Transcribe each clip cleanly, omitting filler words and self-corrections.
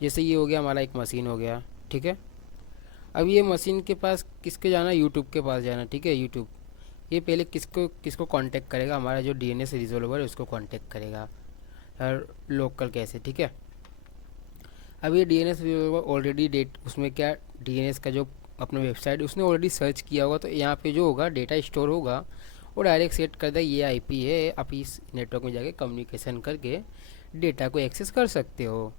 जैसे ये हो गया हमारा एक मशीन हो गया, ठीक है। अब ये मशीन के पास किसके जाना, यूट्यूब के पास जाना, ठीक है। यूट्यूब ये पहले किसको किसको कांटेक्ट करेगा, हमारा जो डीएनएस रिजोल्वर है उसको कांटेक्ट करेगा, और लोकल कैसे, ठीक है। अब ये डीएनएस रिजोल्वर ऑलरेडी डेट उसमें क्या, डीएनएस का जो अपना वेबसाइट उसने ऑलरेडी सर्च किया होगा, तो यहाँ पे जो होगा डेटा स्टोर होगा वो डायरेक्ट सेट कर दे ये आईपी है, आप इस नेटवर्क में जाके कम्युनिकेशन करके डेटा को एक्सेस कर सकते हो।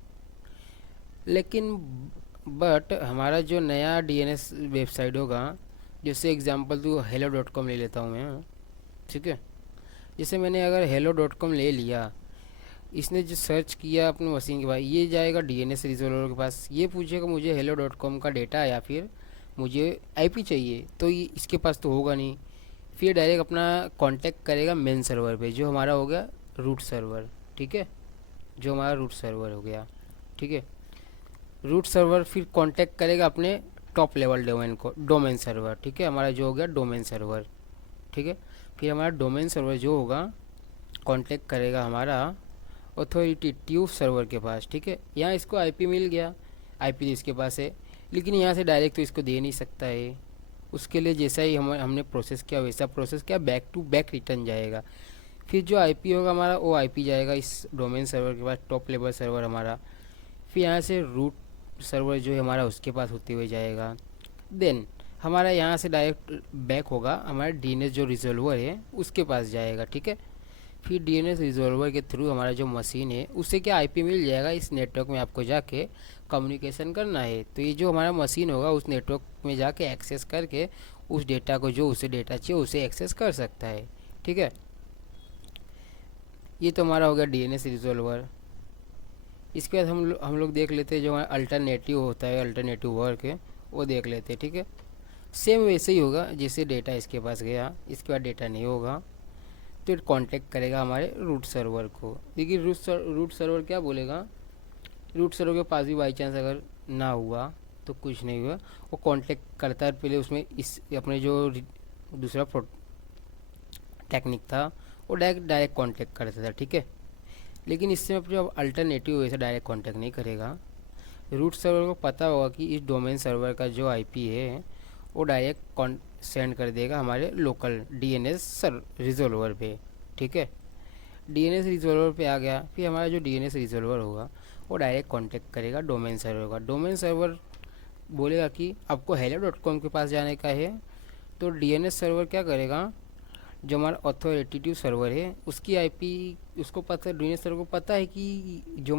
लेकिन बट हमारा जो नया डीएनएस वेबसाइट होगा, जैसे एग्जांपल तो हेलो डॉट कॉम ले लेता हूँ मैं, ठीक है। जैसे मैंने अगर हेलो डॉट कॉम ले लिया, इसने जो सर्च किया अपने मशीन के बाद, ये जाएगा डीएनएस रिजोल्वर के पास, ये पूछेगा मुझे हेलो डॉट कॉम का डेटा या फिर मुझे आईपी चाहिए, तो ये इसके पास तो होगा नहीं। फिर डायरेक्ट अपना कांटेक्ट करेगा मेन सर्वर पे, जो हमारा हो गया रूट सर्वर, ठीक है। जो हमारा रूट सर्वर हो गया, ठीक है। रूट सर्वर फिर कांटेक्ट करेगा अपने टॉप लेवल डोमेन को, डोमेन सर्वर, ठीक है। हमारा जो हो गया डोमेन सर्वर, ठीक है। फिर हमारा डोमेन सर्वर जो होगा कांटेक्ट करेगा हमारा अथॉरिटेटिव सर्वर के पास, ठीक है। यहाँ इसको आईपी मिल गया, आईपी तो इसके पास है, लेकिन यहाँ से डायरेक्ट तो इसको दे नहीं सकता है। उसके लिए जैसा ही हमने प्रोसेस किया वैसा प्रोसेस किया, बैक टू बैक रिटर्न जाएगा। फिर जो आईपी होगा हमारा वो आईपी जाएगा इस डोमेन सर्वर के पास, टॉप लेवल सर्वर हमारा। फिर यहाँ से रूट सर्वर जो है हमारा उसके पास होते हुए जाएगा। देन हमारा यहाँ से डायरेक्ट बैक होगा हमारा डीएनएस जो रिजोल्वर है उसके पास जाएगा, ठीक है। फिर डीएनएस रिजॉल्वर के थ्रू हमारा जो मशीन है उससे क्या आईपी मिल जाएगा, इस नेटवर्क में आपको जाके कम्युनिकेशन करना है, तो ये जो हमारा मशीन होगा उस नेटवर्क में जाके एक्सेस करके उस डेटा को, जो उसे डेटा चाहिए उसे एक्सेस कर सकता है, ठीक है। ये तो हमारा हो गया डीएनएस रिजॉल्वर। इसके बाद हम लोग देख लेते हैं जो हमारा अल्टरनेटिव होता है, अल्टरनेटिव वर्क है वो देख लेते हैं, ठीक है। सेम वैसे ही होगा जैसे डेटा इसके पास गया, इसके बाद डेटा नहीं होगा तो कांटेक्ट करेगा हमारे रूट सर्वर को। देखिए रूट सर्वर क्या बोलेगा, रूट सर्वर के पास भी बाई चांस अगर ना हुआ तो कुछ नहीं हुआ, वो कांटेक्ट करता है पहले उसमें इस अपने जो दूसरा टेक्निक था वो डायरेक्ट डायरेक्ट कांटेक्ट करता था, ठीक है। लेकिन इससे अब जो अल्टरनेटिव वैसे डायरेक्ट कांटेक्ट नहीं करेगा। रूट सर्वर को पता होगा कि इस डोमेन सर्वर का जो आईपी है वो डायरेक्ट सेंड कर देगा हमारे लोकल डीएनएस रिजोल्वर पे, ठीक है। डीएनएस रिजोल्वर पे आ गया, फिर हमारा जो डीएनएस रिजोल्वर होगा वो डायरेक्ट कांटेक्ट करेगा डोमेन सर्वर का। डोमेन सर्वर बोलेगा कि आपको हेलो डॉट कॉम के पास जाने का है, तो डीएनएस सर्वर क्या करेगा, जो हमारा अथॉरिटेटिव सर्वर है उसकी आईपी उसको पता, डीएनएस सर्वर को पता है कि जो